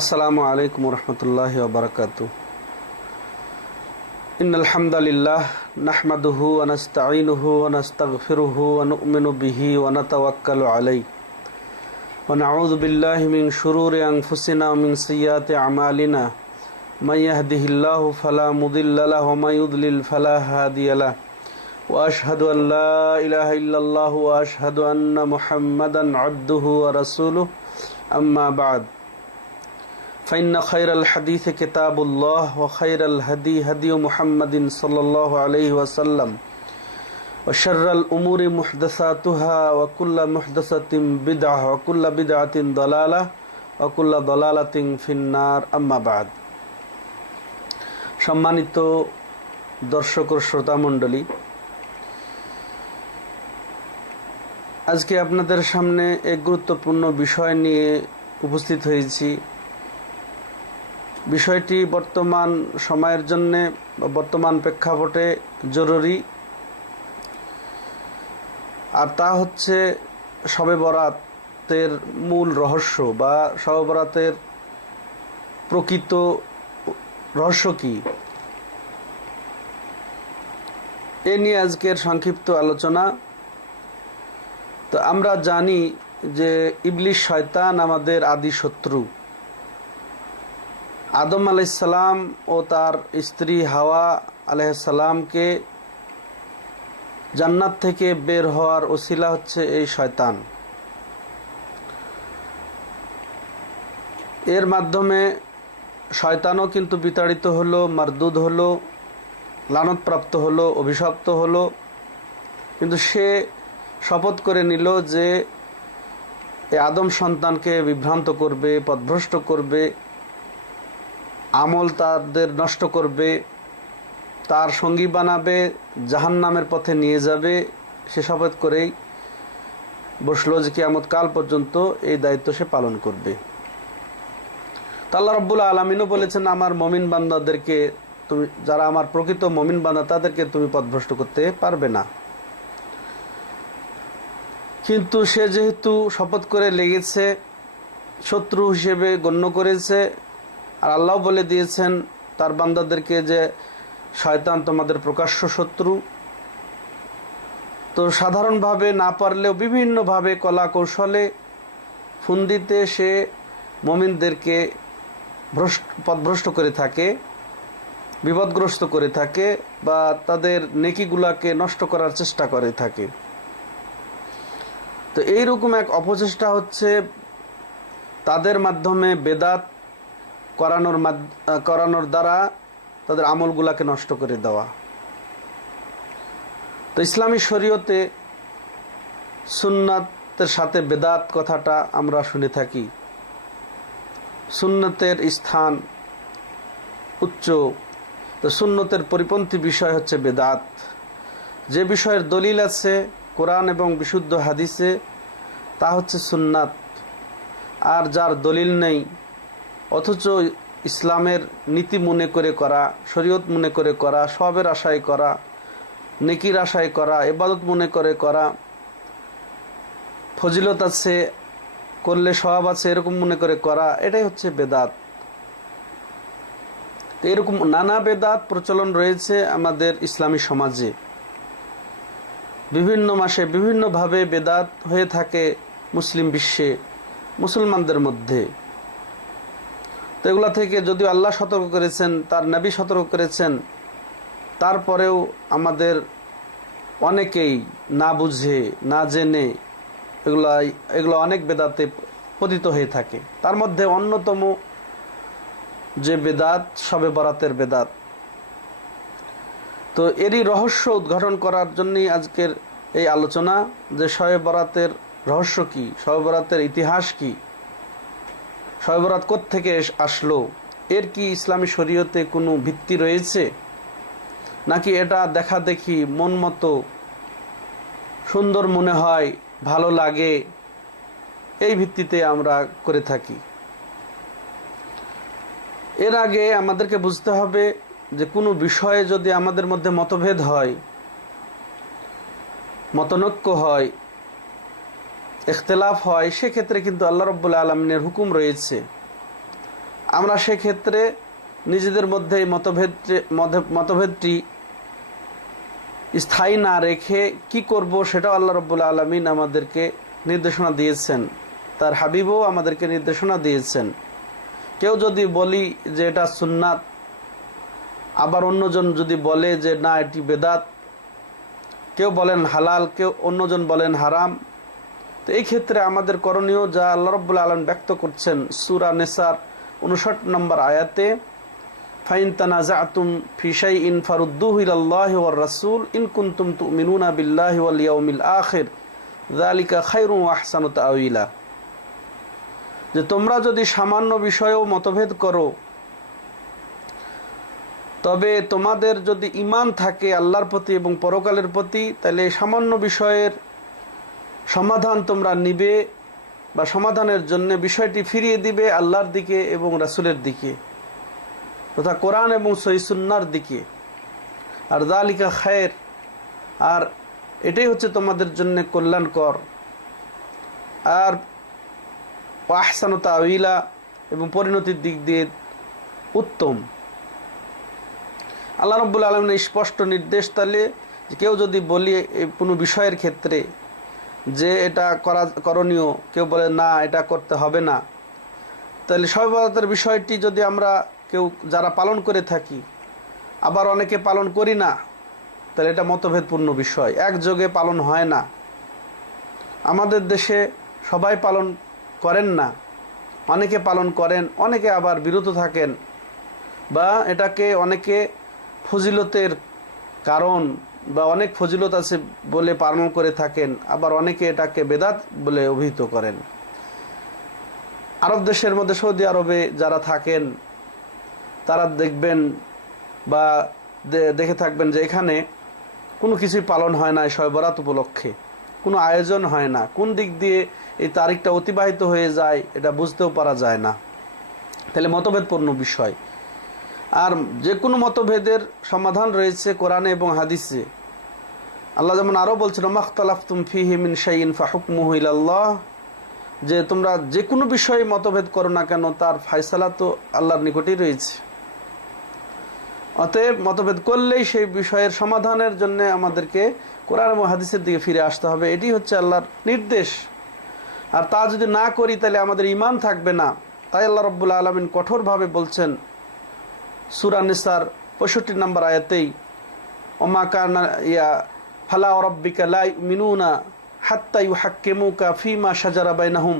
আসসালামু আলাইকুম রহমতুল্লাহি ওয়া বারাকাতুহু। ইন্নাল হামদালিল্লাহ নাহমাদুহু ওয়া নাস্তাঈনুহু ওয়া নাস্তাগফিরুহু ওয়া নু'মিনু বিহি ওয়া নাতাওয়াক্কালু আলাইহি ওয়া নাউযু বিল্লাহি মিন শুরুরি আনফুসিনা ওয়া মিন সাইয়্যাতি আমালিনা মান ইয়াহদিহিল্লাহু ফালা মুদিল্লা লাহু ওয়া মান ইউদ্লিল ফালা হাদিয়া লাহু ওয়া আশহাদু আন লা ইলাহা ইল্লাল্লাহু ওয়া আশহাদু আন্না মুহাম্মাদান আবদুহু ওয়া রাসূলুহু আম্মা বা'দ। فإن خير الحديث كتاب الله وخير الهدي هدي محمد صلى الله عليه وسلم وشر الأمور محدثاتها وكل محدثة بدعة وكل بدعة ضلالة وكل ضلالة في النار أما بعد। সম্মানিত দর্শক ও শ্রোতা মণ্ডলী, আজকে আপনাদের সামনে এক গুরুত্বপূর্ণ বিষয় নিয়ে উপস্থিত হয়েছি। বিষয়টি বর্তমান সময়ের জন্য বর্তমান প্রেক্ষাপটে জরুরি, আর তা হচ্ছে শবে বরাতের মূল রহস্য বা শবে বরাতের প্রকৃত রহস্য কি, এ নিয়ে আজকের সংক্ষিপ্ত আলোচনা। তো আমরা জানি যে ইবলিস শয়তান আমাদের আদি শত্রু। আদম আলাইহিসসালাম ও তার স্ত্রী হাওয়া আলাইহিসসালামকে জান্নাত থেকে বের হওয়ার ওসিলা হচ্ছে এই শয়তান। এর মাধ্যমে শয়তানও কিন্তু বিতাড়িত হলো, মারদুদ হলো, লানতপ্রাপ্ত হলো, অভিশপ্ত হলো। কিন্তু সে শপথ করে নিল যে এই আদম সন্তানকে বিভ্রান্ত করবে, পথভ্রষ্ট করবে, আমল তাদের নষ্ট করবে, তার সঙ্গী বানাবে, জাহান্নামের পথে নিয়ে যাবে। সে শপথ করেই বসলো যে কিয়ামত কাল পর্যন্ত এই দায়িত্ব সে পালন করবে। তো আল্লাহ রাব্বুল আলামিনও বলেছেন, আমার মমিন বান্দাদেরকে তুমি, যারা আমার প্রকৃত মমিন বান্দা, তাদেরকে তুমি পথভ্রষ্ট করতে পারবে না। কিন্তু সে যেহেতু শপথ করে লেগেছে, শত্রু হিসেবে গণ্য করেছে, আর আল্লাহ বলে দিয়েছেন তার বান্দাদেরকে যে শয়তান তোমাদের প্রকাশ্য শত্রু। তো সাধারণভাবে না পারলেও বিভিন্নভাবে কলা কৌশলে ফুন্দিতে সে মুমিনদেরকে পথভ্রষ্ট করে থাকে, বিপদগ্রস্ত করে থাকে, বা তাদের নেকিগুলাকে নষ্ট করার চেষ্টা করে থাকে। তো এইরকম এক অপচেষ্টা হচ্ছে তাদের মাধ্যমে বেদাত করানোর দ্বারা তাদের আমলগুলাকে নষ্ট করে দেওয়া। তো ইসলামী শরীয়তে সুন্নাতের সাথে বেদাত কথাটা আমরা শুনে থাকি। সুন্নতের স্থান উচ্চ, তো সুন্নতের পরিপন্থী বিষয় হচ্ছে বেদাত। যে বিষয়ের দলিল আছে কোরআন এবং বিশুদ্ধ হাদিসে, তা হচ্ছে সুন্নাত। আর যার দলিল নেই অথচ ইসলামের নীতি মনে করে করা, শরীয়ত মনে করে করা, সওয়াবের আশায় করা, নেকির আশায় করা, ইবাদত মনে করে করা, ফজিলত আছে, করলে সওয়াব আছে, এরকম মনে করে করা, এটাই হচ্ছে বেদাত। তো এরকম নানা বেদাত প্রচলন রয়েছে আমাদের ইসলামী সমাজে। বিভিন্ন মাসে বিভিন্নভাবে বেদাত হয়ে থাকে মুসলিম বিশ্বে, মুসলমানদের মধ্যে। তো এগুলা থেকে যদিও আল্লাহ সতর্ক করেছেন, তার নবী সতর্ক করেছেন, তারপরেও আমাদের অনেকেই না বুঝে না জেনে এগুলো অনেক বেদাতে পতিত হয়ে থাকে। তার মধ্যে অন্যতম যে বেদাত, শবে বরাতের বেদাত। তো এরই রহস্য উদ্ঘাটন করার জন্যই আজকের এই আলোচনা, যে শবে বরাতের রহস্য কি, শবে বরাতের ইতিহাস কি, শবে বরাত কোত্থেকে আসলো, এর কি ইসলামী শরীয়তে কোনো ভিত্তি রয়েছে, নাকি এটা দেখা দেখি মন মতো সুন্দর মনে হয়, ভালো লাগে, এই ভিত্তিতে আমরা করে থাকি। এর আগে আমাদেরকে বুঝতে হবে যে কোনো বিষয়ে যদি আমাদের মধ্যে মতভেদ হয়, মতনৈক্য হয়, ইখতিলাফ হয়, সেক্ষেত্রে কিন্তু আল্লাহ রাব্বুল আলামিনের হুকুম রয়েছে আমরা সেক্ষেত্রে নিজেদের মধ্যে মতভেদটি স্থায়ী না রেখে কি করব সেটাও আল্লাহ রাব্বুল আলামিন আমাদেরকে নির্দেশনা দিয়েছেন, তার হাবিবও আমাদেরকে নির্দেশনা দিয়েছেন। কেউ যদি বলি যে এটা সুন্নাত, আবার অন্যজন যদি বলে যে না এটি বেদাত, কেউ বলেন হালাল, কেউ অন্যজন বলেন হারাম, তো এই ক্ষেত্রে আমাদের করণীয় যা আল্লাহ রাব্বুল আলামিন ব্যক্ত করছেন সূরা নিসার 59 নম্বর আয়াতে, ফাইন তানাজাতুম ফি শাইইন ফারুদ্দুহু ইলাল্লাহি ওয়ার রাসূল ইন কুনতুম তুমিনুনা বিল্লাহি ওয়াল ইয়াউমিল আখির যালিকা খায়রুন ওয়া আহসানু তাআওয়িলা। যে তোমরা যদি সামান্য বিষয়েও মতভেদ করো, তবে তোমাদের যদি ঈমান থাকে আল্লাহর প্রতি এবং পরকালের প্রতি, তাহলে সামান্য বিষয়ের সমাধান তোমরা নিবে বা সমাধানের জন্য বিষয়টি ফিরিয়ে দিবে আল্লাহর দিকে এবং রাসূলের দিকে তথা কোরআন এবং সহিহ সুন্নাহর দিকে। আর যালিকা খায়র, আর এটাই হচ্ছে তোমাদের জন্য কল্যাণকর, আর আহসানু তাআওয়িলা, এবং পরিণতির দিক দিয়ে উত্তম। আল্লাহ রাব্বুল আলামিনের স্পষ্ট নির্দেশ, তাহলে কেউ যদি বলি কোনো বিষয়ের ক্ষেত্রে যে এটা করণীয়, কেউ বলে না এটা করতে হবে না, তাহলে শবে বরাতের বিষয়টি যদি আমরা কেউ যারা পালন করে থাকি, আবার অনেকে পালন করি না, তাহলে এটা মতভেদপূর্ণ বিষয়, একযোগে পালন হয় না। আমাদের দেশে সবাই পালন করেন না, অনেকে পালন করেন, অনেকে আবার বিরত থাকেন, বা এটাকে অনেকে ফজিলতের কারণ বা অনেক ফজিলত আছে বলে পালন করে থাকেন, আবার অনেকে এটাকে বেদাত বলে অভিহিত করেন। আরব দেশের মধ্যে সৌদি আরবে যারা থাকেন তারা দেখবেন বা দেখে থাকবেন যে এখানে কোনো কিছুই পালন হয় না এই শবে বরাত উপলক্ষে, কোনো আয়োজন হয় না। কোন দিক দিয়ে এই তারিখটা অতিবাহিত হয়ে যায় এটা বুঝতেও পারা যায় না। তাহলে মতভেদপূর্ণ বিষয়। আর যে কোনো মতভেদের সমাধান রয়েছে কোরআনে এবং হাদিসে। আল্লাহ যেমন আরও বলছেন মাখতালাফতুম ফিহি মিন শাইইন ফাহুকমুহু ইলাল্লাহ, যে তোমরা যে কোনো বিষয়ে মতভেদ করো না কেন তার ফয়সালা তো আল্লাহর নিকটেই রয়েছে। অতএব মতভেদ করলেই সেই বিষয়ের সমাধানের জন্য আমাদেরকে কোরআন এবং হাদিসের দিকে ফিরে আসতে হবে, এটি হচ্ছে আল্লাহর নির্দেশ। আর তা যদি না করি তাহলে আমাদের ঈমান থাকবে না। তাই আল্লাহ রাব্বুল আলামিন কঠোরভাবে বলছেন সূরা নিসার 65 নম্বর আয়াতেই, ওমা কানা ইয়া ফালা রাব্বিকা লা ইউমিনুনা হাত্তা ইউহাক্কিমুকা ফিমা শাজারা বাইনাহুম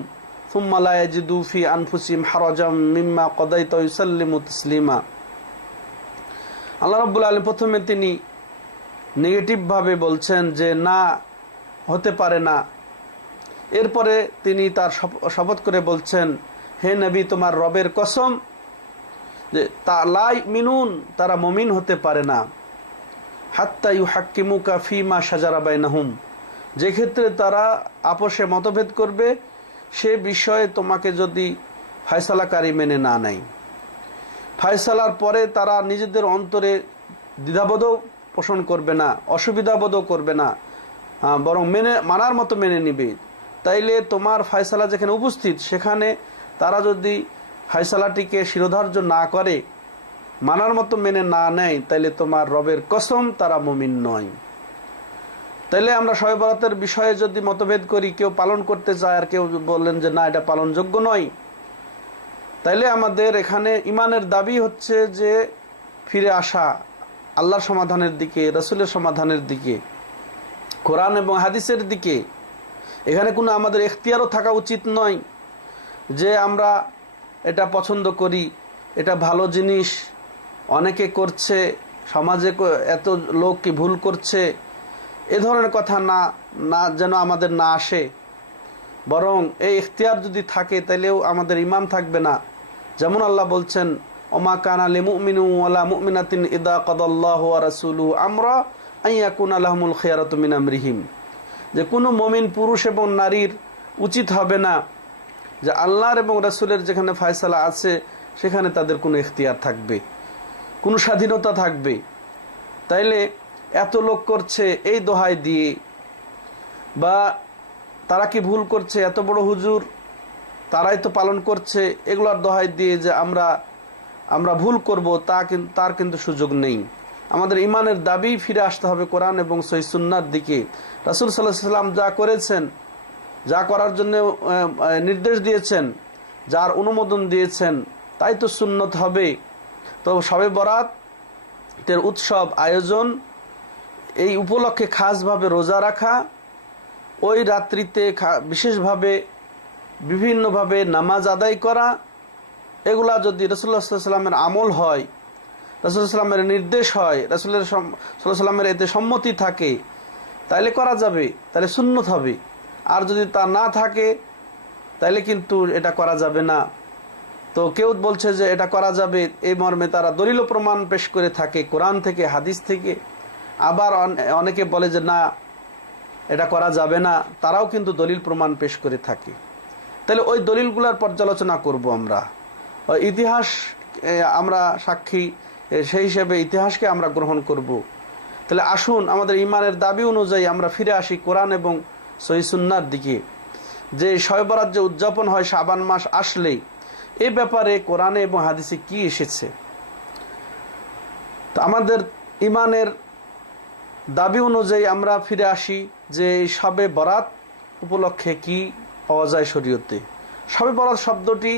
সুম্মা লা ইয়াজিদু ফি আনফুসিহিম হারাজাম মিম্মা কাদাইতা ওয়া ইউসাল্লিমু তাসলিমা। আল্লাহ রাব্বুল আলামিন প্রথমে তিনি নেগেটিভভাবে বলছেন যে না, হতে পারে না। এরপরে তিনি তার শপথ করে বলছেন, হে নবী তোমার রবের কসম যে লা ইউমিনুন, তারা মুমিন হতে পারে না, হাত্তা ইউহাক্কিমুকা ফিমা শাজারা বাইনাহুম, যে ক্ষেত্রে তারা আপোষে মতভেদ করবে সে বিষয়ে তোমাকে যদি ফয়সালাকারী মেনে না নেয়। ফয়সালার পরে তারা নিজেদের অন্তরে দ্বিধাবোধও পোষণ করবে না, অসুবিধাবোধও করবে না, বরং মানার মতো মেনে নিবে। তাইলে তোমার ফয়সালা যেখানে উপস্থিত সেখানে তারা যদি ফয়সালাটিকে শিরোধার্য না করে, মানার মতো মেনে না নেয়, তাইলে তোমার রবের কসম তারা মুমিন নয়। তাইলে আমরা শবে বরাতের বিষয়ে যদি মতভেদ করি, কেউ পালন করতে চায় আর কেউ বললেন যে না এটা পালনযোগ্য নয়, তাইলে আমাদের এখানে ইমানের দাবি হচ্ছে যে ফিরে আসা আল্লাহর সমাধানের দিকে, রাসূলের সমাধানের দিকে, কোরআন এবং হাদিসের দিকে। এখানে কোনো আমাদের এখতিয়ারও থাকা উচিত নয় যে আমরা এটা পছন্দ করি, এটা ভালো জিনিস, অনেকে করছে, সমাজে এত লোক কি ভুল করছে, এ ধরনের কথা না যেন আমাদের না আসে। বরং এই ইখতিয়ার যদি থাকে তাহলেও আমাদের ঈমান থাকবে না। যেমন আল্লাহ বলছেন, ওমা কানা লিমুমিনিন ওয়ালা মুমিনাতিন ইযা কাদাল্লাহু ওয়া রাসূলুহু আমরা আইয়াকুনা লাহুমুল খিয়ারাতু মিন আমরিহিম, যে কোনো মুমিন পুরুষ এবং নারীর উচিত হবে না যে আল্লাহর এবং রাসূলের যেখানে ফয়সালা আছে সেখানে তাদের কোনো ইখতিয়ার থাকবে, কোনো স্বাধীনতা থাকবে। তাইলে এত লোক করছে এই দোহাই দিয়ে, বা তারা কি ভুল করছে, এত বড় হুজুর তারাই তো পালন করছে, এগুলোর দোহাই দিয়ে যে আমরা ভুল করব তার কিন্তু সুযোগ নেই। আমাদের ইমানের দাবি ফিরে আসতে হবে কোরআন এবং সহিহ সুন্নাহর দিকে। রাসূল সাল্লাল্লাহু আলাইহি ওয়াসাল্লাম যা করেছেন, যা করার জন্য নির্দেশ দিয়েছেন, যার অনুমোদন দিয়েছেন, তাই তো সুন্নত হবে। তো শবে বরাতের উৎসব আয়োজন, এই উপলক্ষে খাসভাবে রোজা রাখা, ওই রাত্রিতে বিশেষভাবে বিভিন্নভাবে নামাজ আদায় করা, এগুলা যদি রাসূলুল্লাহ সাল্লাল্লাহু আলাইহি ওয়াসাল্লামের আমল হয়, রাসূলুল্লাহ সাল্লাল্লাহু আলাইহি ওয়াসাল্লামের নির্দেশ হয়, রাসূলের সাল্লাল্লাহু আলাইহি ওয়াসাল্লামের এতে সম্মতি থাকে, তাইলে করা যাবে, তাহলে সুন্নত হবে। আর যদি তা না থাকে তাইলে কিন্তু এটা করা যাবে না। তো কেউ বলছে যে এটা করা যাবে, এই মর্মে তারা দলিল প্রমাণ পেশ করে থাকে কোরআন থেকে, হাদিস থেকে। আবার অনেকে বলে যে না, এটা করা যাবে না, তারাও কিন্তু দলিল প্রমাণ পেশ করে থাকে। তাহলে ওই দলিলগুলোর পর্যালোচনা করব আমরা। ইতিহাস আমরা সাক্ষী, সেই হিসেবে ইতিহাসকে আমরা গ্রহণ করব। তাহলে আসুন আমাদের ইমানের দাবি অনুযায়ী আমরা ফিরে আসি কোরআন এবং সহিহ সুন্নাহর দিকে। যে শবে বরাত যে উদযাপন হয় শাবান মাস আসলেই, এ ব্যাপারে কোরআনে এবং হাদিসে কি এসেছে। তো আমাদের ইমানের দাবি অনুযায়ী আমরা ফিরে আসি যে শবে বরাত উপলক্ষে কি পাওয়া যায় শরীয়তে। শবে বরাত শব্দটি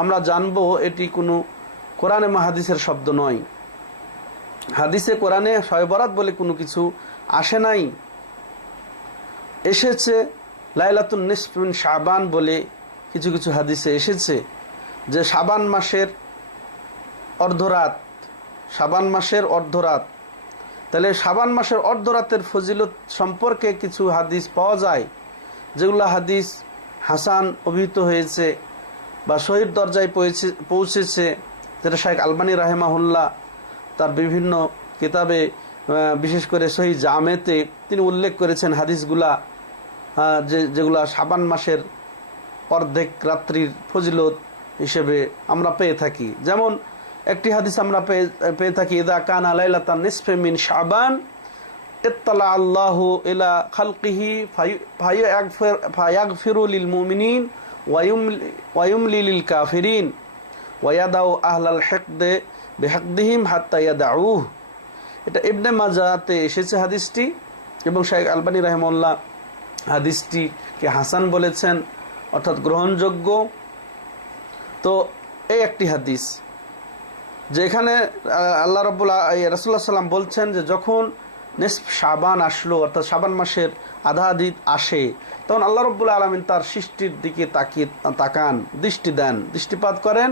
আমরা জানব, এটি কোনো কোরআন এবং হাদিসের শব্দ নয়। হাদিসে কোরআনে শবে বরাত বলে কোনো কিছু আসে নাই। এসেছে লাইলাতুন নিসফ মিন শাবান বলে কিছু কিছু হাদিসে এসেছে, যে শাবান মাসের অর্ধরাত, শাবান মাসের অর্ধরাত। তাহলে শাবান মাসের অর্ধরাতের ফজিলত সম্পর্কে কিছু হাদিস পাওয়া যায়, যেগুলো হাদিস হাসান অভিহিত হয়েছে বা সহিহ দরজায় পৌঁছেছে, যেটা শাইখ আলবানী রাহিমাহুল্লাহ তার বিভিন্ন কিতাবে, বিশেষ করে সহিহ জামেতে তিনি উল্লেখ করেছেন হাদিসগুলা, যেগুলা শাবান মাসের অর্ধেক রাত্রির ফজিলত হিসেবে আমরা পেয়ে থাকি। যেমন একটি হাদিস আমরা পেয়ে থাকি, ইদা কানা লাইলাতান নিসফি মিন শাবান ইত্তালা আল্লাহু ইলা খালকিহি ফায়াগফিরু লিল মুমিনিন ওয়া ইউমলি লিল কাফিরিন ওয়া ইয়াদাউ আহলাল হিকদে বিহাকদিহিম হাত্তা ইয়াদাউহু। এটা ইবনে মাজাহতে এসেছে হাদিসটি, এবং শাইখ আলবানী রাহিমাহুল্লাহ হাদিসটিকে হাসান বলেছেন, অর্থাৎ গ্রহণযোগ্য। তো এই একটি হাদিস, যে এখানে আল্লাহ রাসূলুল্লাহ সাল্লাম বলছেন যে যখন নিসফ শাবান আসলো, অর্থাৎ শাবান মাসের আধা দিন আসে, তখন আল্লাহ রাব্বুল আলামিন তার সৃষ্টির দিকে তাকান, দৃষ্টিপাত করেন।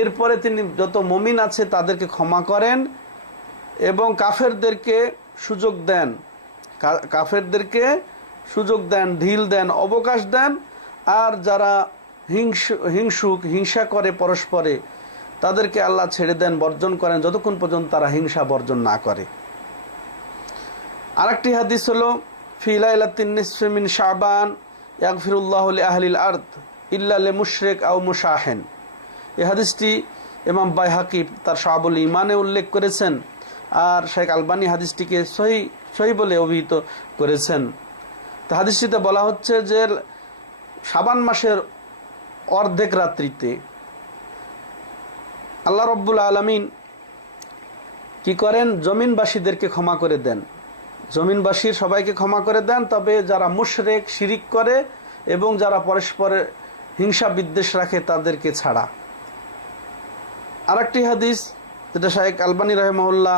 এরপরে তিনি যত মুমিন আছে তাদেরকে ক্ষমা করেন এবং কাফেরদেরকে সুযোগ দেন, ঢিল দেন, অবকাশ দেন। আর যারা হিংসা করে পরস্পরে, তাদেরকে আল্লাহ ছেড়ে দেন, বর্জন করেন, যতক্ষণ পর্যন্ত তারা হিংসা বর্জন না করে। আরেকটি হাদিস হলো, ফি লাইলাতিন নিসফি মিন শাবান ইয়াগফিরুল্লাহু লিআহলিল আরদ ইল্লা লিমুশরিক আও মুশাহিন। এই হাদিসটি ইমাম বাইহাকি তার শাআবুল ঈমানে উল্লেখ করেছেন, আর শাইখ আলবানী হাদিসটিকে সহিহ বলে অভিহিত করেছেন। তো হাদিসটিতে বলা হচ্ছে যে শাবান মাসের অর্ধেক রাত্রিতে আল্লাহ রাব্বুল আলামিন কি করেন, জমিনবাসীদেরকে ক্ষমা করে দেন, জমিনবাসীর সবাইকে ক্ষমা করে দেন, তবে যারা মুশরিক, শিরিক করে এবং যারা পরস্পরের হিংসা বিদ্বেষ রাখে তাদেরকে ছাড়া। আরেকটি হাদিস যেটা শাইখ আলবানী রাহিমাহুল্লাহ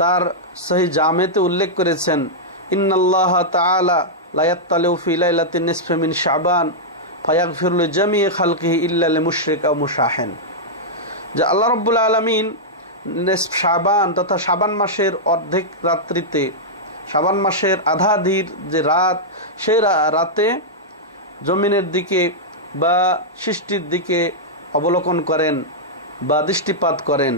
তার সহিহ জামেতে উল্লেখ করেছেন, ইন্নাল্লাহ তাআলা লা ইয়াত্তালিউ ফি লাইলাতিন নিসফি মিন শাবান ফায়াগফিরু লিজামিই খালকিহি ইল্লা লিমুশরিক আও মুশাহিন। যে আল্লাহ রাব্বুল আলামিন নিসফ শাবান তথা শাবান মাসের অর্ধেক রাত্রিতে, শাবান মাসের আধা দির যে রাত, সেই রাতে জমিনের দিকে বা সৃষ্টির দিকে অবলোকন করেন বা দৃষ্টিপাত করেন,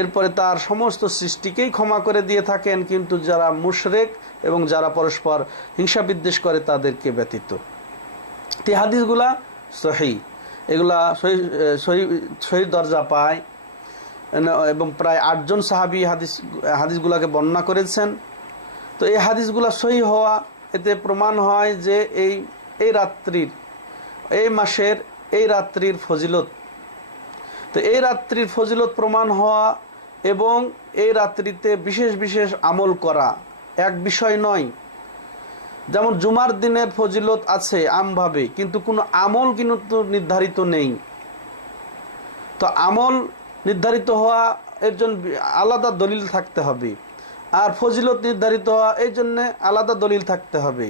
এরপরে তার সমস্ত সৃষ্টিকেই ক্ষমা করে দিয়ে থাকেন, কিন্তু যারা মুশরিক এবং যারা পরস্পর হিংসা বিদ্বেষ করে তাদেরকে ব্যতীত। এই হাদিসগুলা সহিহ, এগুলা সহিহ দরজা পায় এবং প্রায় 8 জন সাহাবী হাদিসগুলাকে বর্ণনা করেছেন। তো এই হাদিসগুলা সহিহ হওয়া, এতে প্রমাণ হয় যে এই রাত্রির, এই মাসের এই রাত্রির ফজিলত। তো এই রাত্রির ফজিলত প্রমাণ হওয়া এবং এই রাত্রিতে বিশেষ বিশেষ আমল করা এক বিষয় নয়। যেমন জুমার দিনের ফজিলত আছে আমভাবে, কিন্তু কোনো আমল কিন্তু নির্ধারিত নেই। তো আমল নির্ধারিত হওয়া এর জন্য আলাদা দলিল থাকতে হবে, আর ফজিলত নির্ধারিত হওয়া এই জন্যে আলাদা দলিল থাকতে হবে।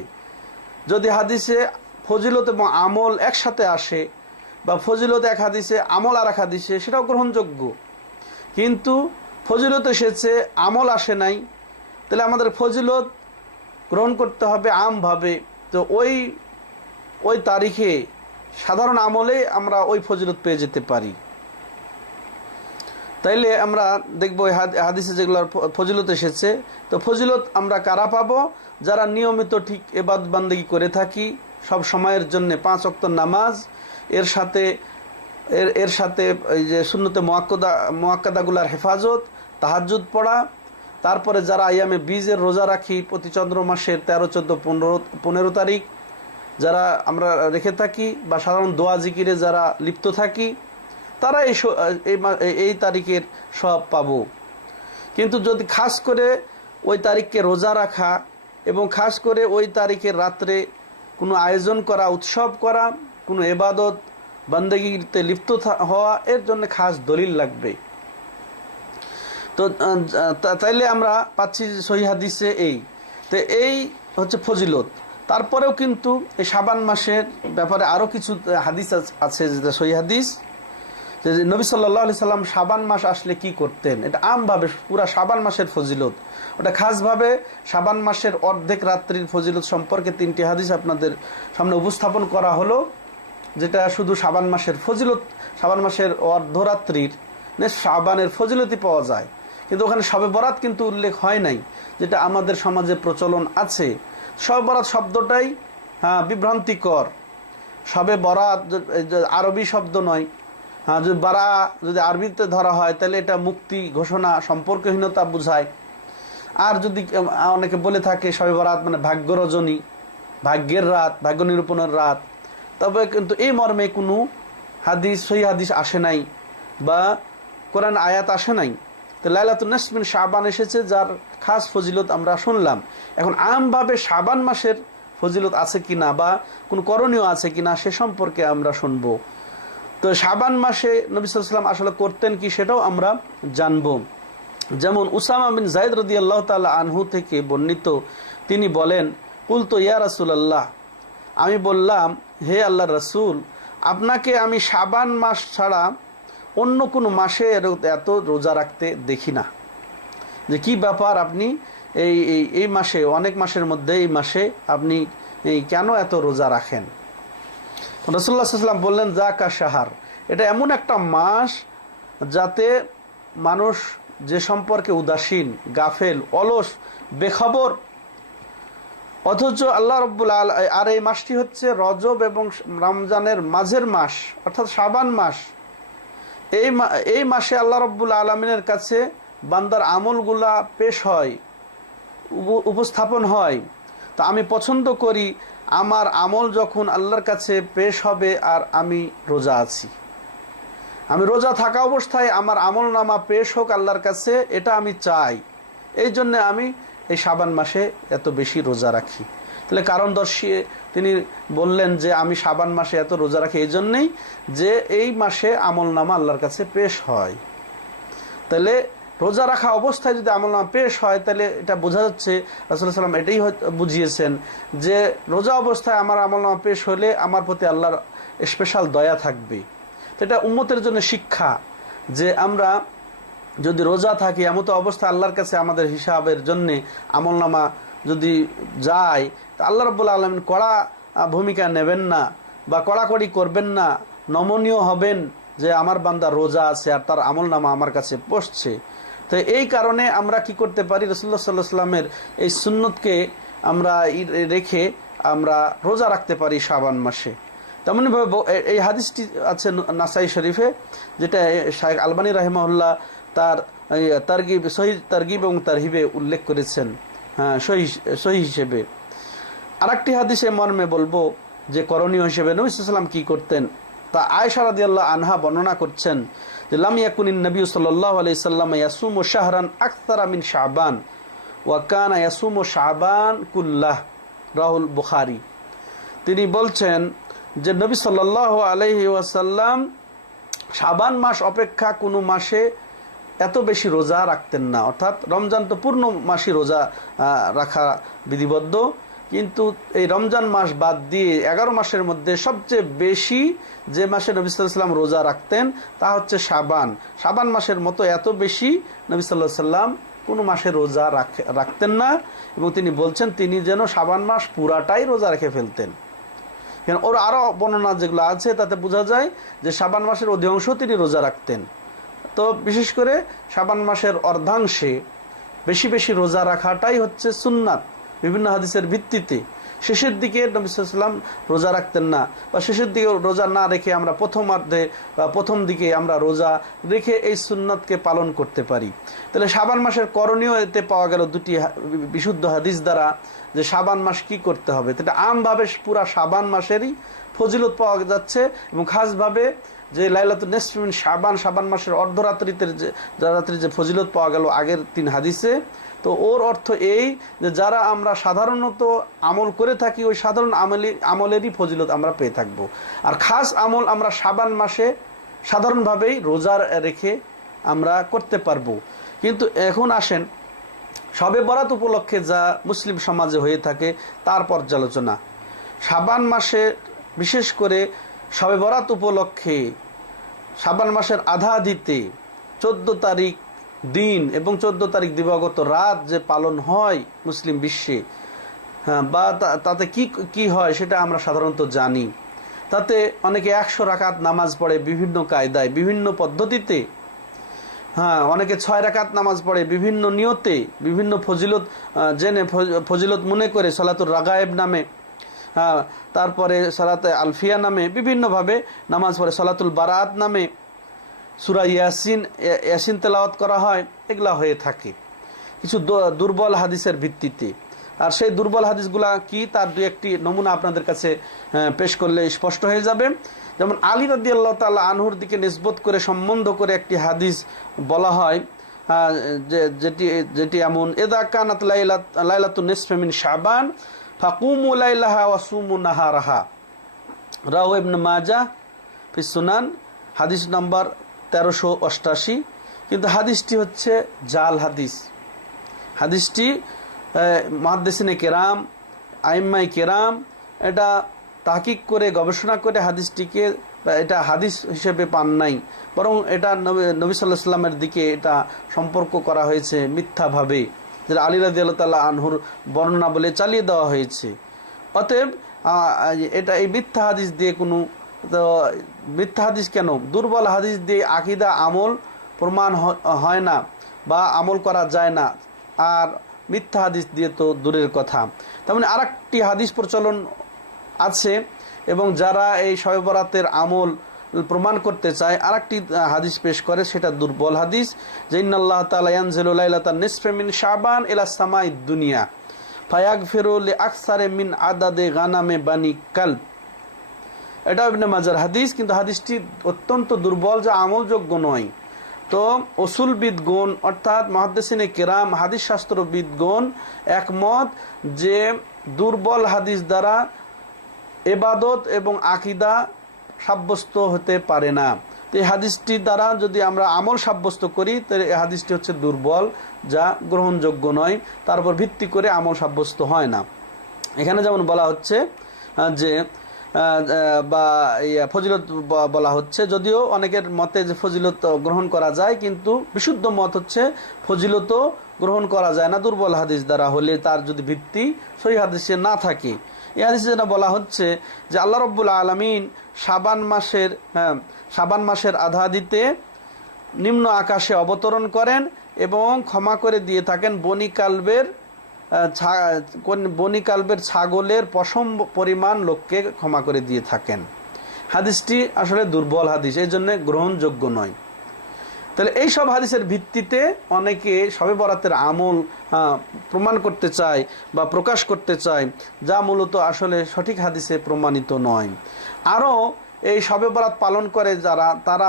যদি হাদিসে ফজিলত এবং আমল একসাথে আসে, বা ফজিলত এক হাদিসে আমল আর এক হাদিসে, সেটাও গ্রহণযোগ্য। কিন্তু ফজিলত এসেছে আমল আসে নাই, তাহলে আমাদের ফজিলত গ্রহণ করতে হবে আমভাবে। তো ওই তারিখে সাধারণ আমলে আমরা ওই ফজিলত পেয়ে যেতে পারি। তাইলে আমরা দেখবো হাদিসে যেগুলো ফজিলত এসেছে, তো ফজিলত আমরা কারা পাবো? যারা নিয়মিত ঠিক ইবাদত বান্দেগী করে থাকি সব সময়ের জন্য, 5 ওয়াক্ত নামাজ, এর সাথে এই যে সুন্নতে মুআক্কাদাগুলার হেফাজত, তাহাজ্জুদ পড়া, তারপরে যারা আইয়ামে বীজের রোজা রাখি প্রতি চন্দ্র মাসের 13, 14, 15 তারিখ যারা আমরা রেখে থাকি, বা সাধারণ দোয়া জিকিরে যারা লিপ্ত থাকি, তারা এই তারিখের সব পাবো। কিন্তু যদি খাস করে ওই তারিখকে রোজা রাখা এবং খাস করে ওই তারিখের রাত্রে কোনো আয়োজন করা, উৎসব করা, কোনো ইবাদত বান্দেগীতে লিপ্ত হওয়া, এর জন্য খাস দলিল লাগবে। তো তাইলে আমরা পাচ্ছি সহিহ হাদিসে এই হচ্ছে ফজিলত। তারপরেও কিন্তু এই শাবান মাসের ব্যাপারে আরও কিছু হাদিস আছে, যেটা সহিহ হাদিস, যে নবী সাল্লাল্লাহু আলাইহি সাল্লাম শাবান মাস আসলে কি করতেন। এটা আমভাবে পুরা শাবান মাসের ফজিলত, ওটা খাসভাবে শাবান মাসের অর্ধেক রাত্রির ফজিলত সম্পর্কে 3টি হাদিস আপনাদের সামনে উপস্থাপন করা হলো, যেটা শুধু শাবান মাসের ফজিলত, শাবান মাসের অর্ধরাত্রির শাবানের ফজিলতই পাওয়া যায়, কিন্তু ওখানে শবে বরাত কিন্তু উল্লেখ হয় নাই, যেটা আমাদের সমাজে প্রচলন আছে। শবে বরাত শব্দটাই বিভ্রান্তিকর। শবে বরাত আরবি শব্দ নয়, যদি বারা যদি আরবিতে ধরা হয় তাহলে এটা মুক্তি ঘোষণা, সম্পর্কহীনতা বোঝায়। আর যদি অনেকে বলে থাকে শবে বরাত মানে ভাগ্য রজনী, ভাগ্যের রাত, ভাগ্য নিরূপণের রাত, তবে কিন্তু এই মর্মে কোনো হাদিস, সহিহ হাদিস আসে নাই, বা কোরআন আয়াত আসে নাই। তো লাইলাতুন নিসফ মিন শাবান এসেছে, যার খাস ফজিলত আমরা শুনলাম। এখন আমভাবে শাবান মাসের ফজিলত আছে কিনা বা কোন করণীয় আছে কিনা সে সম্পর্কে আমরা শুনবো। তো শাবান মাসে নবী সাল্লাল্লাহু আলাইহি ওয়াসাল্লাম আসলে করতেন কি, সেটাও আমরা জানবো। যেমন উসামা বিন যায়েদ রাদিয়াল্লাহু তাআলা আনহু থেকে বর্ণিত, তিনি বলেন, কুলতু ইয়া রাসূলুল্লাহ, আমি বললাম হে আল্লাহর রাসূল, আপনাকে আমি শাবান মাস ছাড়া অন্য কোনো মাসে এত রোজা রাখতে দেখি না। যে কি ব্যাপার, আপনি এই মাসে, অনেক মাসের মধ্যে এই মাসে আপনি কেন এত রোজা রাখেন? রাসূলুল্লাহ সাল্লাল্লাহু আলাইহি ওয়াসাল্লাম বললেন, যাকা শাহর, এটা এমন একটা মাস যাতে মানুষ যে সম্পর্কে উদাসীন, গাফেল, অলস, বেখবর, অথচ আল্লাহ রাব্বুল আলামিন, আর এই মাসটি হচ্ছে রজব এবং রমজানের মাঝের মাস, অর্থাৎ শাবান মাস। এই মাসে আল্লাহ রাব্বুল আলামিনের কাছে বান্দার আমলগুলা পেশ হয়, উপস্থাপন হয়। তা আমি পছন্দ করি আমার আমল যখন আল্লাহর কাছে পেশ হবে আর আমি রোজা আছি, আমি রোজা থাকা অবস্থায় আমার আমল নামা পেশ হোক আল্লাহর কাছে, এটা আমি চাই। এই জন্য আমি এই শাবান মাসে এত বেশি রোজা রাখি। তাহলে কারণ দর্শিয়ে তিনি বললেন যে আমি শাবান মাসে এত রোজা রাখি এই জন্যেই যে এই মাসে আমল নামা আল্লাহর কাছে পেশ হয়। তাহলে রোজা রাখা অবস্থায় যদি আমল নামা পেশ হয়, তাহলে এটা বোঝা যাচ্ছে রাসূলুল্লাহ সাল্লাল্লাহু আলাইহি ওয়াসাল্লাম এটাই বুঝিয়েছেন যে রোজা অবস্থায় আমার আমল নামা পেশ হলে আমার প্রতি আল্লাহর স্পেশাল দয়া থাকবে। তো এটা উম্মতের জন্য শিক্ষা যে আমরা যদি রোজা থাকি, এমতো অবস্থায় আল্লাহর কাছে আমাদের হিসাবের জন্যে আমল নামা যদি যায়, তা আল্লাহ রাব্বুল আলামিন কড়া ভূমিকা নেবেন না বা কড়াকড়ি করবেন না, নমনীয় হবেন যে আমার বান্দা রোজা আছে আর তার আমল নামা আমার কাছে পৌঁছছে। তো এই কারণে আমরা কি করতে পারি, রাসূলুল্লাহ সাল্লাল্লাহু আলাইহি ওয়াসাল্লামের এই সুন্নতকে আমরা রেখে আমরা রোজা রাখতে পারি শাবান মাসে। তেমনিভাবে এই হাদিসটি আছে নাসাই শরীফে, যেটা শায়খ আলবানী রাহিমাহুল্লাহ তার সহিহ তারগিব এবং তারহিবে উল্লেখ করেছেন, সহিহ হিসেবে। আরেকটি হাদিসে মর্মে বলবো যে করণীয় হিসেবে নবী সাল্লাল্লাহু আলাইহি ওয়াসাল্লাম কি করতেন। তা আয়েশা রাদিয়াল্লাহু আনহা বর্ণনা করছেন যে লাম ইয়াকুনিন নবী সাল্লাল্লাহু আলাইহি সাল্লাম ইয়াসুমু শাহরান আকসারা মিন শাবান ওয়া কানা ইয়াসুমু শাবান কুল্লাহ, রাহুল বুখারী। তিনি বলছেন যে নবী সাল্লাল্লাহু আলাইহি ওয়াসাল্লাম শাবান মাস অপেক্ষা কোনো মাসে এত বেশি রোজা রাখতেন না। অর্থাৎ রমজান তো পূর্ণ মাসই রোজা রাখা বিধিবদ্ধ, কিন্তু এই রমজান মাস বাদ দিয়ে 11 মাসের মধ্যে সবচেয়ে বেশি যে মাসে নবী সাল্লাল্লাহু আলাইহি ওয়াসাল্লাম রোজা রাখতেন তা হচ্ছে শাবান। শাবান মাসের মতো এত বেশি নবী সাল্লাল্লাহু আলাইহি ওয়াসাল্লাম কোনো মাসে রোজা রাখতেন না, এবং তিনি বলছেন তিনি যেন শাবান মাস পুরাটাই রোজা রেখে ফেলতেন। কেন ওর আরও বর্ণনা যেগুলো আছে তাতে বোঝা যায় যে শাবান মাসের অধিকাংশ তিনি রোজা রাখতেন। তো বিশেষ করে শাবান মাসের অর্ধাংশে বেশি বেশি রোজা রাখাটাই হচ্ছে সুন্নাত বিভিন্ন হাদিসের ভিত্তিতে। শেষের দিকে নবী সাল্লাল্লাহু আলাইহি ওয়াসাল্লাম রোজা রাখতেন না, বা শেষের দিকে রোজা না রেখে আমরা প্রথমার্ধে বা প্রথম দিকে আমরা রোজা রেখে এই সুন্নাতকে পালন করতে পারি। তাহলে শাবান মাসের করণীয় এতে পাওয়া গেল দুটি বিশুদ্ধ হাদিস দ্বারা, যে শাবান মাস কি করতে হবে। এটা আমভাবে পুরা শাবান মাসেরই ফজিলত পাওয়া যাচ্ছে, এবং খাসভাবে যে লাইলাতুন নিসফ মিন শাবান, শাবান মাসের অর্ধরাত্রিতে যে ফজিলত পাওয়া গেল আগের 3 হাদিসে, তো ওর অর্থ এই যে যারা আমরা সাধারণত আমল করে থাকি ওই সাধারণ আমলেরই ফজিলত আমরা পেয়ে থাকবো। আর খাস আমল আমরা শাবান মাসে সাধারণভাবেই রোজা রেখে আমরা করতে পারবো। কিন্তু এখন আসেন শবে বরাত উপলক্ষে যা মুসলিম সমাজে হয়ে থাকে তার পর্যালোচনা। শাবান মাসে বিশেষ করে শবে বরাত উপলক্ষে শাবান মাসের আধা দিতে 14 তারিখ দিন এবং 14 তারিখ দিবাগত রাত যে পালন হয় মুসলিম বিশ্বে, বা তাতে কি কি হয় সেটা আমরা সাধারণত জানি। তাতে অনেকে 100 রাকাত নামাজ পড়ে বিভিন্ন কায়দায় বিভিন্ন পদ্ধতিতে, অনেকে 6 রাকাত নামাজ পড়ে বিভিন্ন নিয়তে, বিভিন্ন ফজিলত জেনে ফজিলত মনে করে, সালাতুর রাগায়েব নামে, তারপরে সালাতে আলফিয়া নামে বিভিন্নভাবে নামাজ পড়ে, সালাতুল বারাত নামে সূরা ইয়াসিন তেলাওয়াত করা হয়। এগুলা হয়ে থাকে কিছু দুর্বল হাদিসের ভিত্তিতে। আর সেই দুর্বল হাদিসগুলা কি তার 2-1টি নমুনা আপনাদের কাছে পেশ করলে স্পষ্ট হয়ে যাবে। যেমন আলী রাদিয়াল্লাহু তাআলা আনহুর দিকে নিসবত করে সম্বন্ধ করে একটি হাদিস বলা হয়, যেটি এমন, ইযা কানাত লাইলাতুন নিসফি মিন শাবান ফাকুমু লাইলাহা ওয়া সুমু নাহারাহা, রাওয়াহু ইবনে মাজাহ ফি সুনান, হাদিস নাম্বার 1388। কিন্তু হাদিসটি হচ্ছে জাল হাদিস। হাদিসটি মুহাদ্দিসিনে কেরাম, আইম্মাই কেরাম এটা তাহকিক করে গবেষণা করে হাদিসটিকে এটা হাদিস হিসেবে পান নাই, বরং এটা নবী সাল্লাল্লাহু আলাইহি ওয়াসাল্লামের দিকে এটা সম্পর্ক করা হয়েছে মিথ্যাভাবে, যেটা আলী রাদিয়াল্লাহু তাআলা আনহুর বর্ণনা বলে চালিয়ে দেওয়া হয়েছে। অতএব এটা এই মিথ্যা হাদিস দিয়ে কোনো, তো মিথ্যা হাদিস কেন, দুর্বল হাদিস দিয়ে আকীদা আমল প্রমাণ হয় না বা আমল করা যায় না, আর মিথ্যা হাদিস দিয়ে তো দূরের কথা। তার মানে আরেকটি হাদিস প্রচলন আছে, এবং যারা এই শবে বরাতের আমল প্রমাণ করতে চায় আরেকটি হাদিস পেশ করে, সেটা দুর্বল হাদিস, যে ইন্নাল্লাহ তাআলা ইয়ানজিলু লাইলাতান নিসফি মিন শাবান ইলা সামাইদ দুনিয়া ফায়াগফিরু লিআকসারি মিন আদাদে গানামে বানি কালব। এটা ইবনে মাজার হাদিস, কিন্তু হাদিসটি অত্যন্ত দুর্বল, যা আমলযোগ্য নয়। তো উসুলবিদগণ অর্থাৎ মুহাদ্দিসিনে কেরাম, হাদিস শাস্ত্রবিদগণ একমত যে দুর্বল হাদিস দ্বারা ইবাদত এবং আকীদা সাব্যস্ত হতে পারে না। তো এই হাদিসটি দ্বারা যদি আমরা আমল সাব্যস্ত করি তাহলে এই হাদিসটি হচ্ছে দুর্বল, যা গ্রহণযোগ্য নয়, তার উপর ভিত্তি করে আমল সাব্যস্ত হয় না। এখানে যেমন বলা হচ্ছে যে বা ফজিলত বলা হচ্ছে, যদিও অনেকের মতে যে ফজিলত গ্রহণ করা যায়, কিন্তু বিশুদ্ধ মত হচ্ছে ফজিলত গ্রহণ করা যায় না দুর্বল হাদিস দ্বারা হলে, তার যদি ভিত্তি সহিহ হাদিসে না থাকে। এই হাদিসে যেটা বলা হচ্ছে যে আল্লাহ রাব্বুল আলামিন শাবান মাসের আধা দিতে নিম্ন আকাশে অবতরণ করেন এবং ক্ষমা করে দিয়ে থাকেন বনি কালবের ছাগলের পশম পরিমাণ লোককে ক্ষমা করে দিয়ে থাকেন। হাদিসটি আসলে দুর্বল হাদিস, এই জন্য গ্রহণযোগ্য নয়। তাহলে এই সব হাদিসের ভিত্তিতে অনেকে শবে বরাতের আমল প্রমাণ করতে চায় বা প্রকাশ করতে চায়, যা মূলত আসলে সঠিক হাদিসে প্রমাণিত নয়। আরও এই শবে বরাত পালন করে যারা, তারা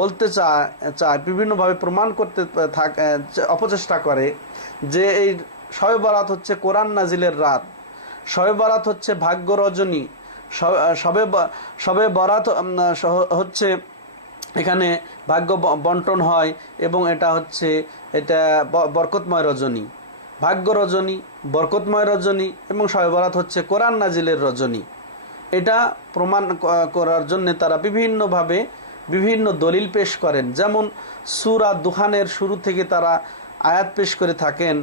বলতে চায় বিভিন্নভাবে প্রমাণ করতে অপচেষ্টা করে যে এই শবে বরাত হচ্ছে কোরআন নাজিলের রাত, শবে বরাত হচ্ছে ভাগ্য রজনী, শবে বরাত হচ্ছে এখানে ভাগ্য বন্টন হয় এবং এটা বরকতময় রজনী, ভাগ্য রজনী, বরকতময় রজনী এবং শবে বরাত হচ্ছে কোরআন নাজিলের রজনী। এটা প্রমাণ করার জন্য তারা বিভিন্নভাবে বিভিন্ন দলিল পেশ করেন। যেমন সূরা দুখানের শুরু থেকে তারা আয়াত পেশ করে থাকেন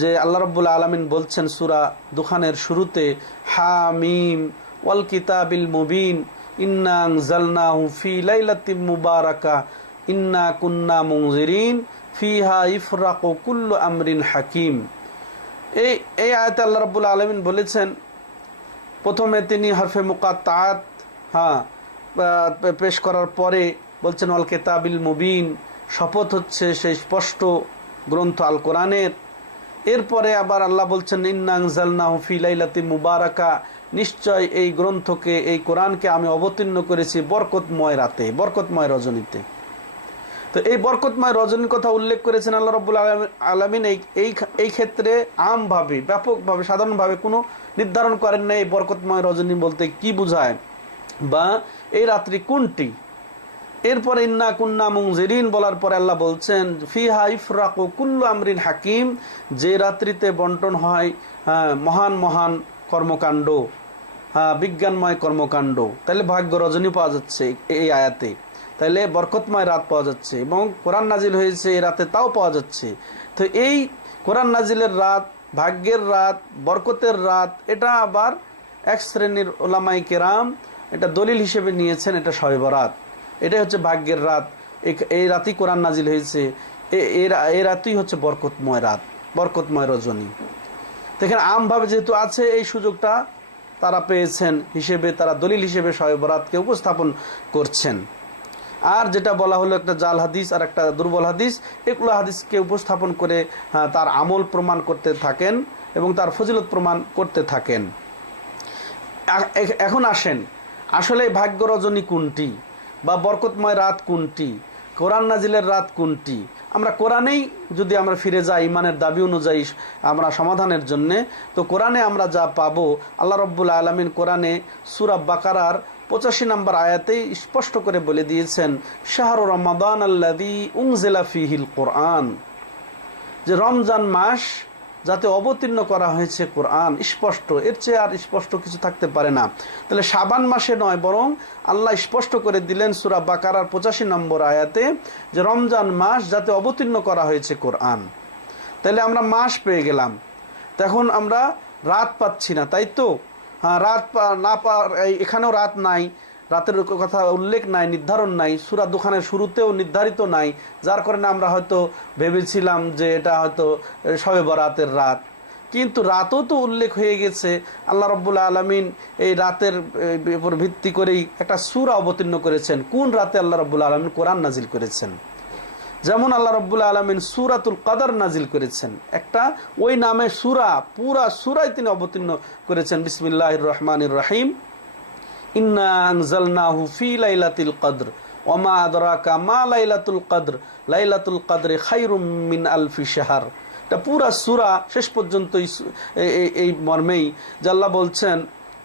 যে আল্লাহ রাব্বুল আলামিন বলছেন সূরা দুখানের শুরুতে, হামিম ওয়াল কিতাবিল মুবিন ইন্না আনজালনাহু ফি লাইলাতিন মুবারাকা ইন্না কুন্না মুনজিরিন ফিহা ইফরাকু কুল্লু আমরিন হাকিম। এই আয়াতে আল্লাহ রাব্বুল আলামিন বলেছেন, প্রথমে তিনি হরফে মুকাত্তাআত পেশ করার পরে বলছেন ওয়াল কিতাবিল মুবিন, শপথ হচ্ছে সেই স্পষ্ট গ্রন্থ আল কোরআনের। এরপরে আবার আল্লাহ বলছেন ইন্না আনজালনাহু ফি লাইলাতিন মুবারাকা, নিশ্চয় এই গ্রন্থকে, এই কোরআনকে আমি অবতীর্ণ করেছি বরকতময় রাতে, বরকতময় রজনীতে। তো এই বরকতময় রজনীর কথা উল্লেখ করেছেন আল্লাহ রাব্বুল আলামিন। এই ক্ষেত্রে আমভাবে, ব্যাপকভাবে, সাধারণভাবে কোনো নির্ধারণ করেন না এই বরকতময় রজনী বলতে কি বোঝায় বা এই রাত্রি কোনটি। এরপরে ইন্না কুন্না মুনজিরিন বলার পরে আল্লাহ বলছেন ফিহা ইফরাকু কুল্লু আমরিন হাকিম, যে রাত্রিতে বন্টন হয় মহান মহান কর্মকাণ্ড, বিজ্ঞানময় কর্মকাণ্ড। তাহলে ভাগ্য রজনী পাওয়া যাচ্ছে এই আয়াতে, তাহলে বরকতময় রাত পাওয়া যাচ্ছে এবং কোরআন নাজিল হয়েছে এই রাতে, তাও পাওয়া যাচ্ছে। তো এই কোরআন নাজিলের রাত, ভাগ্যের রাত, বরকতের রাত, এটা আবার এক শ্রেণীর উলামায়ে কেরাম এটা দলিল হিসেবে নিয়েছেন, এটা শবে বরাত, এটাই হচ্ছে ভাগ্যের রাত, এই রাতই কোরআন নাজিল হয়েছে, এই রাতই হচ্ছে বরকতময় রাত, বরকতময় রজনী। দেখেন আমভাবে যেহেতু আছে এই সুযোগটা তারা পেয়েছেন হিসেবে তারা দলিল হিসেবে শবে বরাতকে উপস্থাপন করছেন। আর যেটা বলা হলো একটা জাল হাদিস আর একটা দুর্বল হাদিস, এগুলো হাদিসকে উপস্থাপন করে তার আমল প্রমাণ করতে থাকেন এবং তার ফজিলত প্রমাণ করতে থাকেন। এখন আসেন, আসলে ভাগ্য রজনী কোনটি বা বরকতময় রাত কোনটি, কোরআন নাজিলের রাত কোনটি? আমরা কোরআনেই যদি আমরা ফিরে যাই ইমানের দাবি অনুযায়ী আমরা সমাধানের জন্য, তো কোরআনে আমরা যা পাবো, আল্লাহ রাব্বুল আলামিন কোরআনে সূরা বাকারার 85 নম্বর আয়াতেই স্পষ্ট করে বলে দিয়েছেন, শাহরু রমাদান আল্লাযী উনজিলা ফীহিল কোরআন, যে রমজান মাস যাতে অবতীর্ণ করা হয়েছে কোরআন, স্পষ্ট, এর চেয়ে আর স্পষ্ট কিছু থাকতে পারে না। তাহলে শাবান মাসে নয়, বরং আল্লাহ স্পষ্ট করে দিলেন সূরা বাকারার 85 নম্বর আয়াতে যে রমজান মাস যাতে অবতীর্ণ করা হয়েছে কোরআন। তাহলে আমরা মাস পেয়ে গেলাম, তখন আমরা রাত পাচ্ছি না, তাই তো? রাত না এখানেও রাত নাই, রাতের কথা উল্লেখ নাই, নির্ধারণ নাই, সূরা দুখানের শুরুতেও নির্ধারিত নাই, যার কারণে আমরা হয়তো ভেবেছিলাম যে এটা হয়তো শবে বরাতের রাত। কিন্তু রাতও তো উল্লেখ হয়ে গেছে। আল্লাহ রাব্বুল আলামিন এই রাতের উপর ভিত্তি করেই একটা সূরা অবতীর্ণ করেছেন। কোন রাতে আল্লাহ রাব্বুল আলামিন কোরআন নাজিল করেছেন? যেমন আল্লাহ রাব্বুল আলামিন সূরাতুল কদর নাজিল করেছেন, একটা ওই নামে সূরা, পুরা সূরাই তিনি অবতীর্ণ করেছেন। বিসমিল্লাহির রহমানির রহিম, ইন্না আনজালনাহু ফি লাইলাতিল কদর ওয়া মা আদরাকা মা লাইলাতুল কদর লাইলাতুল কদরি খায়রুম মিন আলফি শাহর। এটা পুরা সূরা শেষ পর্যন্ত এই মর্মেই যে আল্লাহ বলছেন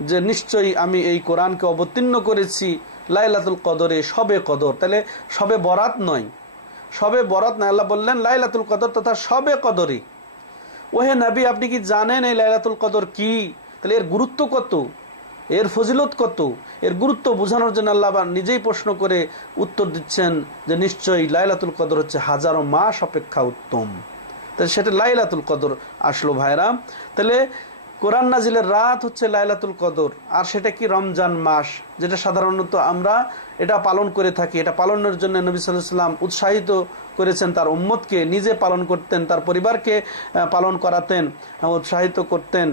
যে নিশ্চয়ই আমি এই কোরআনকে অবতীর্ণ করেছি লাইলাতুল কদরে, শবে কদর। তাহলে শবে বরাত নয়, শবে বরাত নয়, আল্লাহ বললেন লাইলাতুল কদর তথা শবে কদরে। ওহে নবী, আপনি কি জানেন এই লাইলাতুল কদর কি? তাহলে এর গুরুত্ব কত, এর ফজিলত কত, এর গুরুত্ব বোঝানোর জন্য আল্লাহ নিজেই প্রশ্ন করে উত্তর দিচ্ছেন যে নিশ্চয়ই লাইলাতুল কদর হচ্ছে হাজারো মাস অপেক্ষা উত্তম। তাহলে সেটা লাইলাতুল কদর আসলো ভাইরা। তাহলে কোরআন নাজিলের রাত হচ্ছে লাইলাতুল কদর, আর সেটা কি রমজান মাস, যেটা সাধারণত আমরা এটা পালন করে থাকি। এটা পালনের জন্য নবী সাল্লাল্লাহু আলাইহি ওয়াসাল্লাম উৎসাহিত করেছেন, তার উম্মতকে, নিজে পালন করতেন, তার পরিবারকে পালন করাতেন, উৎসাহিত করতেন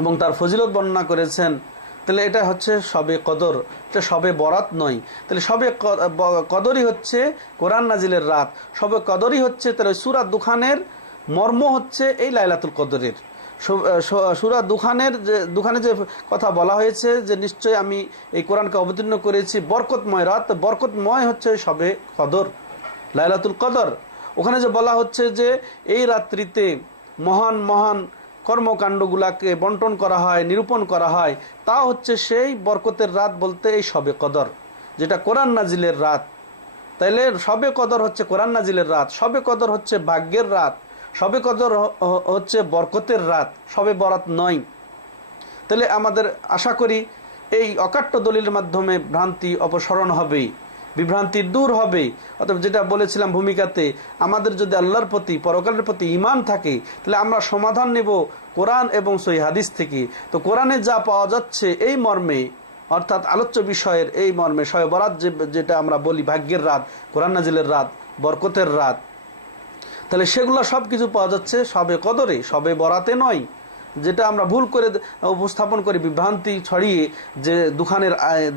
এবং তার ফজিলত বর্ণনা করেছেন। তাহলে এটা হচ্ছে শবে কদর, এটা শবে বরাত নয়। তাহলে শবে কদরই হচ্ছে কোরআন নাজিলের রাত, শবে কদরই হচ্ছে তাহলে সূরা দুখানের মর্ম হচ্ছে এই লাইলাতুল কদরের। সূরা দুখানে যে কথা বলা হয়েছে যে নিশ্চয় আমি এই কোরআনকে অবতীর্ণ করেছি বরকতময় রাত, বরকতময় হচ্ছে সবে কদর, লাইলাতুল কদর। ওখানে যে বলা হচ্ছে যে এই রাত্রিতে মহান মহান কর্মকাণ্ডগুলাকে বন্টন করা হয়, নিরূপণ করা হয়, তা হচ্ছে সেই বরকতের রাত বলতে এই সবে কদর, যেটা কোরআন নাজিলের রাত। তাইলে সবে কদর হচ্ছে কোরআন নাজিলের রাত, সবে কদর হচ্ছে ভাগ্যের রাত, সবে কদর হচ্ছে বরকতের রাত, সবে বরাত নয়। তাহলে আমাদের আশা করি এই অকাট্য দলিলের মাধ্যমে ভ্রান্তি অপসরণ হবে, বিভ্রান্তি দূর হবে। অতএব যেটা বলেছিলাম ভূমিকাতে, আমাদের যদি আল্লাহর প্রতি পরকালের প্রতি ঈমান থাকে তাহলে আমরা সমাধান নেব কোরআন এবং সহিহ হাদিস থেকে। তো কোরআনে যা পাওয়া যাচ্ছে এই মর্মে, অর্থাৎ আলোচ্য বিষয়ের এই মর্মে, শবে বরাত যেটা আমরা বলি ভাগ্যের রাত, কোরআন নাজিলের রাত, বরকতের রাত, তাহলে সেগুলো সব কিছু পাওয়া যাচ্ছে সবে কদরে, সবে বরাতে নয়। যেটা আমরা ভুল করে উপস্থাপন করি বিভ্রান্তি ছড়িয়ে যে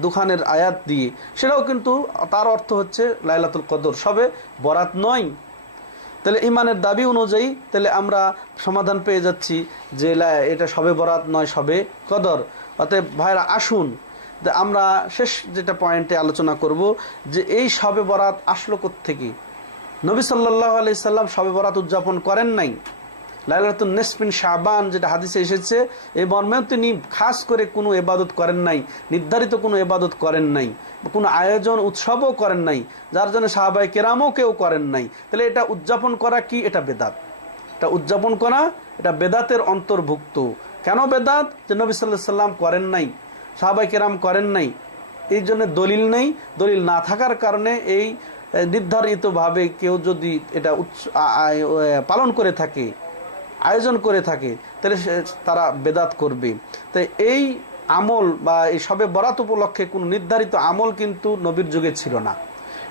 দুখানের আয়াত দিয়ে, সেটাও কিন্তু তার অর্থ হচ্ছে লাইলাতুল কদর, সবে বরাত নয়। তাহলে ইমানের দাবি অনুযায়ী তাহলে আমরা সমাধান পেয়ে যাচ্ছি যে এটা সবে বরাত নয়, সবে কদর। অতএব ভাইরা আসুন আমরা শেষ যেটা পয়েন্টে আলোচনা করব যে এই সবে বরাত আসলো কোত্থেকে। নবী সাল্লাল্লাহু আলাইহি সাল্লাম সবে বরাত উদযাপন করেন নাই। লাইলাতুন নিসফ মিন শাবান যেটা হাদিসে এসেছে, এই মর্মেও তিনি খাস করে কোনো ইবাদত করেন নাই, নির্ধারিত কোনো ইবাদত করেন নাই, কোনো আয়োজন উৎসবও করেন নাই, যার জন্য সাহাবায়ে কেরামও কেউ করেন নাই। তাহলে এটা উদযাপন করা কি? এটা বেদাত। এটা উদযাপন করা এটা বেদাতের অন্তর্ভুক্ত। কেন বেদাত? যে নবী সাল্লাল্লাহু আলাইহি সাল্লাম করেন নাই, সাহাবায়ে কেরাম করেন নাই, এই জন্য দলিল নেই। দলিল না থাকার কারণে এই নির্ধারিতভাবে কেউ যদি এটা পালন করে থাকে, আয়োজন করে থাকে, তাহলে তারা বেদাত করবে। তাই এই আমল বা এই সবে বরাত উপলক্ষে কোনো নির্ধারিত আমল কিন্তু নবীর যুগে ছিল না।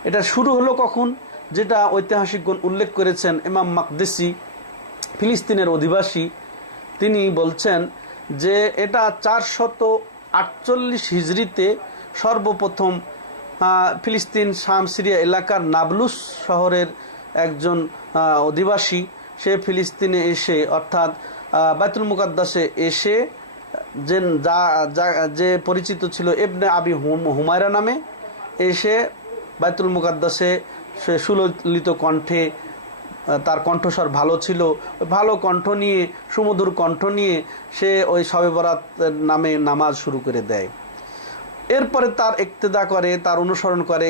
এটা শুরু হলো কখন? যেটা ঐতিহাসিকগণ উল্লেখ করেছেন, ইমাম মাকদিসি, ফিলিস্তিনের অধিবাসী, তিনি বলছেন যে এটা 448 হিজরিতে সর্বপ্রথম ফিলিস্তিন, শাম, সিরিয়া এলাকার নাবলুস শহরের একজন অধিবাসী, সে ফিলিস্তিনে এসে অর্থাৎ বাইতুল মুকাদ্দাসে এসে যে পরিচিত ছিল ইবনে আবি হুমায়রা নামে, এসে বাইতুল মুকাদ্দাসে সে সুললিত কণ্ঠে, তার কণ্ঠস্বর ভালো ছিল, ভালো কণ্ঠ নিয়ে, সুমধুর কণ্ঠ নিয়ে সে ওই শবে বরাত নামে নামাজ শুরু করে দেয়। এরপরে তার ইক্তেদা করে, তার অনুসরণ করে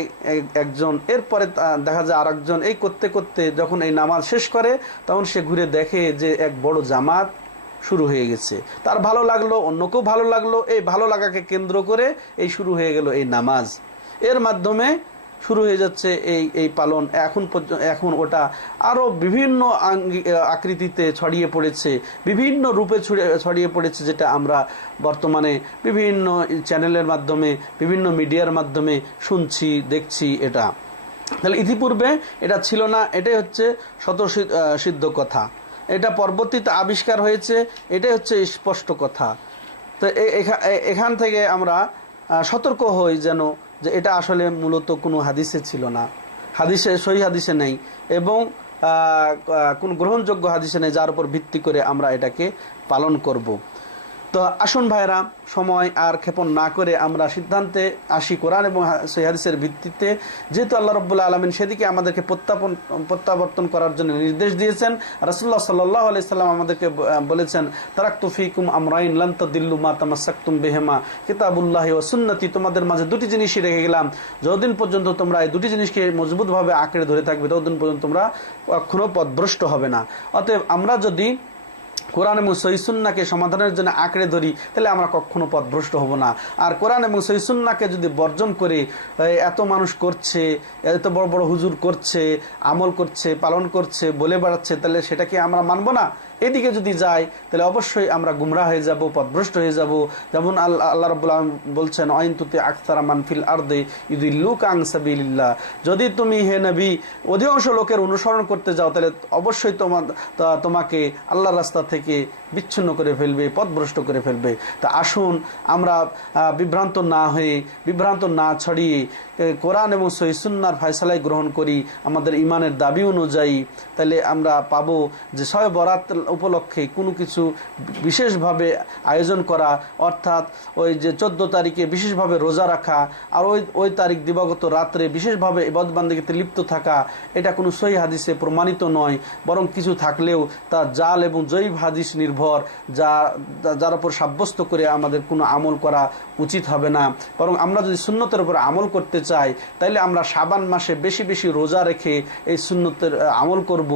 একজন, এরপরে দেখা যায় আরেকজন। এই করতে করতে যখন এই নামাজ শেষ করে তখন সে ঘুরে দেখে যে এক বড় জামাত শুরু হয়ে গেছে। তার ভালো লাগলো, অন্যকেও ভালো লাগলো, এই ভালো লাগাকে কেন্দ্র করে এই শুরু হয়ে গেল এই নামাজ। এর মাধ্যমে শুরু হয়ে যাচ্ছে এই পালন। এখন ওটা আরও বিভিন্ন আকৃতিতে ছড়িয়ে পড়েছে, বিভিন্ন রূপে ছড়িয়ে পড়েছে, যেটা আমরা বর্তমানে বিভিন্ন চ্যানেলের মাধ্যমে, বিভিন্ন মিডিয়ার মাধ্যমে শুনছি, দেখছি। এটা তাহলে ইতিপূর্বে এটা ছিল না, এটাই হচ্ছে স্বতঃসিদ্ধ কথা। এটা পরবর্তীতে আবিষ্কার হয়েছে, এটাই হচ্ছে স্পষ্ট কথা। তো এখান থেকে আমরা সতর্ক হই যেন যে এটা আসলে মূলত কোনো হাদিসে ছিল না, সহিহ হাদিসে নেই, এবং কোন গ্রহণযোগ্য হাদিসে নেই যার উপর ভিত্তি করে আমরা এটাকে পালন করব। তো আসুন ভাইরা, সময় আর ক্ষেপণ না করে আমরা সিদ্ধান্তে আসি কোরআন এবং সহিহ হাদিসের ভিত্তিতে। যেহেতু আল্লাহ রাব্বুল আলামিন সেদিকে আমাদেরকে প্রত্যাবর্তন করার জন্য নির্দেশ দিয়েছেন, রাসূলুল্লাহ সাল্লাল্লাহু আলাইহি সাল্লাম আমাদেরকে বলেছেন, তারাকতু ফীকুম আমরাইন লান তাদিল্লু মা তামাসসাকতুম বিহিমা কিতাবুল্লাহি ওয়া সুন্নতি, তোমাদের মাঝে দুটি জিনিসই রেখে গেলাম, যতদিন পর্যন্ত তোমরা এই দুটি জিনিসকে মজবুতভাবে আঁকড়ে ধরে থাকবে ততদিন পর্যন্ত তোমরা কখনো পথভ্রষ্ট হবে না। অতএব আমরা যদি কোরআন এবং সহিহ সুন্নাহকে সমাধানের জন্য আঁকড়ে ধরি তাহলে আমরা কখনো পথভ্রষ্ট হব না। আর কোরআন এবং সহিহ সুন্নাহকে যদি বর্জন করে এত মানুষ করছে, এত বড় বড় হুজুর করছে, আমল করছে, পালন করছে, বলে বেড়াচ্ছে, তাহলে সেটাকে আমরা মানব না। এদিকে যদি যাই তাহলে অবশ্যই আমরা গুমরাহ হয়ে যাব, পথভ্রষ্ট হয়ে যাব। যেমন আল্লাহ রাব্বুল আলামিন বলছেন, আইন তুতি আকসারা মান ফিল আরদি ইউদিল্লুকা আন সাবিলিল্লাহ, যদি তুমি হে নবী অধিকাংশ লোকের অনুসরণ করতে যাও তাহলে অবশ্যই তোমাকে আল্লাহর রাস্তা থেকে বিচ্ছিন্ন করে ফেলবে, পথভ্রষ্ট করে ফেলবে। তা আসুন আমরা বিভ্রান্ত না হয়ে, বিভ্রান্ত না ছড়িয়ে কোরআন এবং সহিহ সুন্নাহর ফয়সালাই গ্রহণ করি আমাদের ইমানের দাবি অনুযায়ী। তাহলে আমরা পাবো যে শবে বরাত উপলক্ষে কোনো কিছু বিশেষভাবে আয়োজন করা, অর্থাৎ ওই যে 14 তারিখে বিশেষভাবে রোজা রাখা আর ওই তারিখ দিবাগত রাত্রে বিশেষভাবে ইবাদত বান্দেগিতে লিপ্ত থাকা, এটা কোনো সহিহ হাদিসে প্রমাণিত নয়। বরং কিছু থাকলেও তা জাল এবং জয়ীফ হাদিস নির্ভর, যার উপর সাব্যস্ত করে আমাদের কোনো আমল করা উচিত হবে না। বরং আমরা যদি সুন্নতের উপর আমল করতে চাই তাইলে আমরা শাবান মাসে বেশি বেশি রোজা রেখে এই সুন্নতের আমল করব।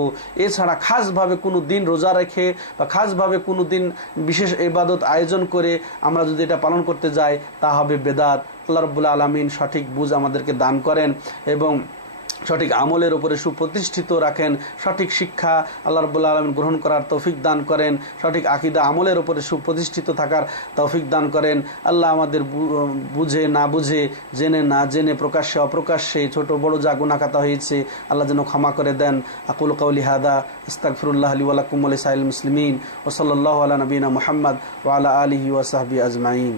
এছাড়া খাসভাবে কোনো দিন রোজা রেখে বা খাসভাবে কোনো দিন বিশেষ ইবাদত আয়োজন করে আমরা যদি এটা পালন করতে যাই তা হবে বেদাত। আল্লাহ রাব্বুল আলামিন সঠিক বুঝ আমাদেরকে দান করেন এবং সঠিক আমলের উপরে সুপ্রতিষ্ঠিত রাখেন, সঠিক শিক্ষা আল্লাহ রাব্বুল আলামিন গ্রহণ করার তৌফিক দান করেন, সঠিক আকীদা আমলের উপরে সুপ্রতিষ্ঠিত থাকার তৌফিক দান করেন। আল্লাহ আমাদের বুঝে না বুঝে, জেনে না জেনে, প্রকাশ্যে অপ্রকাশ্যে, ছোট বড় যা গুনাহ খাতা হয়েছে আল্লাহ যেন ক্ষমা করে দেন। আকুলু কাউলি হাদা আস্তাগফিরুল্লাহ লি ওয়া লাকুম ওয়া লিসাইরিল মুসলিমিন ওয়া সাল্লাল্লাহু আলা নবিয়িনা মুহাম্মদ ওয়া আলা আলিহি ওয়া সাহবিহি আজমাইন।